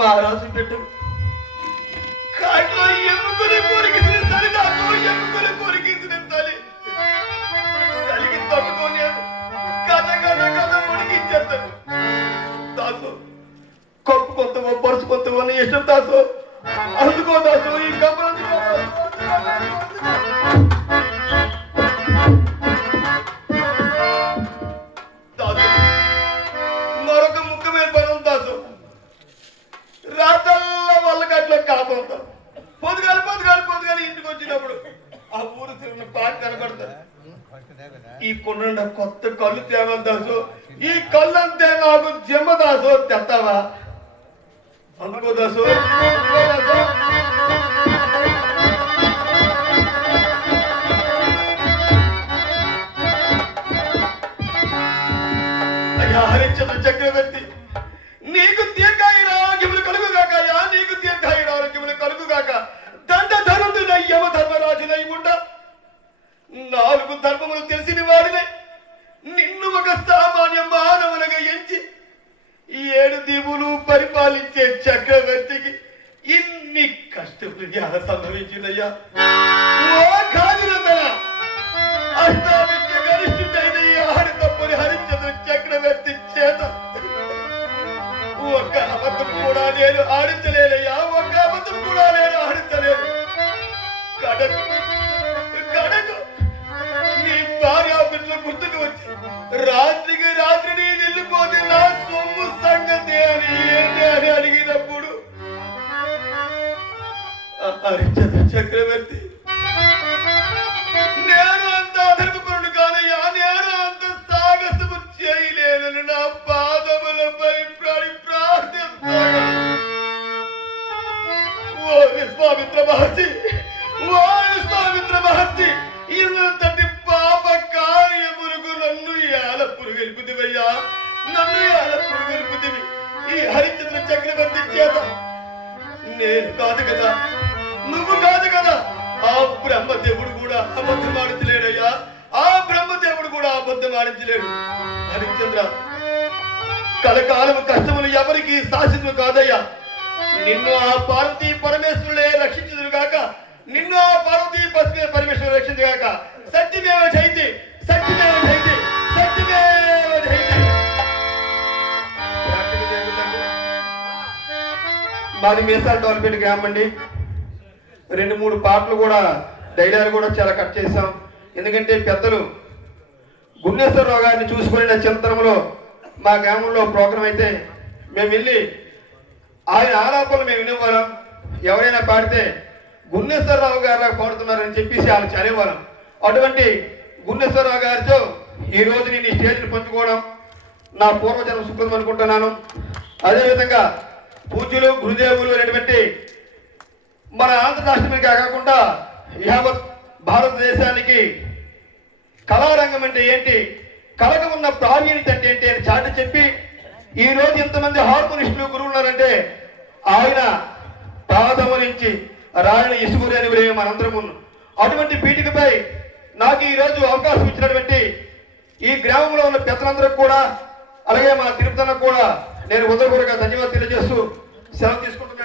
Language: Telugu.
మహారాజు పెట్టు కాట్లో ఎముకలు కొరికిసిన చలి దాసు, ఎముకలు కొరికిసిన చలి చలికి తట్టుకొని కథ కథ కథ ఉడికిచ్చేస్తాను దాసు. కప్పు కొత్తవో పరుసు కొత్తవో నీ ఇష్టం దాసు, అందుకో దాసు. ఈ కప్పు దాసు మరొక ముఖ్యమైన పని ఉంది దాసు. రాత్రల్లా వాళ్ళ గట్లో కాపుతాం. పొద్దుగాలి పొద్దుగాలి పొద్దుగాలి ఇంటికి వచ్చినప్పుడు ఆ ఊరు తిరిగిన పాట కనబడతారు. ఈ కొండ కొత్త కళ్ళు తేవాలి దాసు. ఈ కళ్ళు అంతే నాకు జమ్మ దాసు, తెస్తావా? అందుకో దాసు. అయ్యా హరిశ్చంద్ర చక్రవర్తి, నీకు దీర్ఘాయురారోగ్యములు కలుగుగాకయ్యా, నీకు దీర్ఘాయురారోగ్యములు కలుగుగాక. దండ ధరుతున్న యమ ధర్మరాజునై ఉండ 4 ధర్మములు తెలిసిన వాడినే నిన్ను ఒక సామాన్య మానవులుగా ఎంచి 7 దీవులు పరిపాలించే చక్రవర్తికి ఇన్ని కష్టములు ఎలా సంభవించినయ్యా? ఓ కాదునందన, అష్టావిద్య గరిష్ఠుడైన ఈ ఆడి తప్పుని హరిశ్చంద్ర చక్రవర్తి చేత ఒక్క అబద్ధం కూడా నేను ఆడించలేనయ్యా, ఒక్క అబద్ధం కూడా నేను ఆడించలేను. కడకు కడకు నీ భార్య బిడ్డలు గుర్తుకు వచ్చి రాత్రికి రాత్రి నీ వెళ్ళిపోతే నా సొమ్ము సంగతి అని ఏంటి అని అడిగినప్పుడు హరిశ్చంద్ర చక్రవర్తి, నేను అంత అధర్మపరుడు కానయ్యా, నేను అంత సాగసము చేయలేనని నా పాదములపై ప్రార్థిస్తాను. ఓ విశ్వామిత్ర మహర్షి, ఓ విశ్వామిత్ర మహర్షి, ఇంతటి పాప కార్యములకు నన్ను ఎలా పురుగెలుపుదివయ్యా, నన్ను ఎలా పురుగెలుపుదివి ఈ హరిశ్చంద్ర చక్రవర్తి చేత? నేను కాదు కదా, నువ్వు కాదు కదా, ఆ బ్రహ్మదేవుడు కూడా అబద్ధం ఆడించలేడయ్యా, ఆ బ్రహ్మదేవుడు కూడా అబద్ధం ఆడించలేడు. హరిశ్చంద్ర, కలకాలము కష్టములు ఎవరికి శాశ్వతం కాదయ్యా. నిన్ను ఆ పార్వతీ పరమేశ్వరుడే రక్షించుదురు గాక, నిన్ను ఆ పార్వతీ పరమేశ్వరుడు రక్షించుగాక. సత్యమేవ జయతి, సత్యమేవ జయతి, సత్యమేవ జయతి. మాది మీసాల డోల్పేట గ్రామం అండి. 2-3 పాటలు కూడా డైలాగులు కూడా చాలా కట్ చేసాం. ఎందుకంటే పెద్దలు గున్నేశ్వరరావు గారిని చూసుకునే చింతనలో మా గ్రామంలో ప్రోగ్రాం అయితే మేము వెళ్ళి ఆయన ఆలాపనలు మేము వినేవాళ్ళం. ఎవరైనా పాడితే గున్నేశ్వరరావు గారు పాడుతున్నారని చెప్పేసి వాళ్ళు చదివేవాళ్ళం. అటువంటి గున్నేశ్వరరావు గారితో ఈరోజు నేను ఈ స్టేజ్ని పంచుకోవడం నా పూర్వజన్మ సుకృతం అనుకుంటున్నాను. అదేవిధంగా పూజ్యులు గురుదేవులు అనేటువంటి మన ఆంధ్ర రాష్ట్రమే కాకుండా యావత్ భారతదేశానికి కళారంగం అంటే ఏంటి, కళకు ఉన్న ప్రావీణ్యత అంటే ఏంటి అని చాటి చెప్పి ఈరోజు ఇంతమంది హార్మోనిస్టులు గురువులు ఉన్నారంటే ఆయన పాదము నుంచి రాయణ ఇసుగురి అని మనందరం అటువంటి పీఠికపై నాకు ఈరోజు అవకాశం ఇచ్చినటువంటి ఈ గ్రామంలో ఉన్న పెద్దలందరూ కూడా, అలాగే మా తిరుపతి కూడా నేను ఉదయపూర్వక ధన్యవాదాలు తెలియజేస్తూ సెలవు తీసుకుంటున్నాను.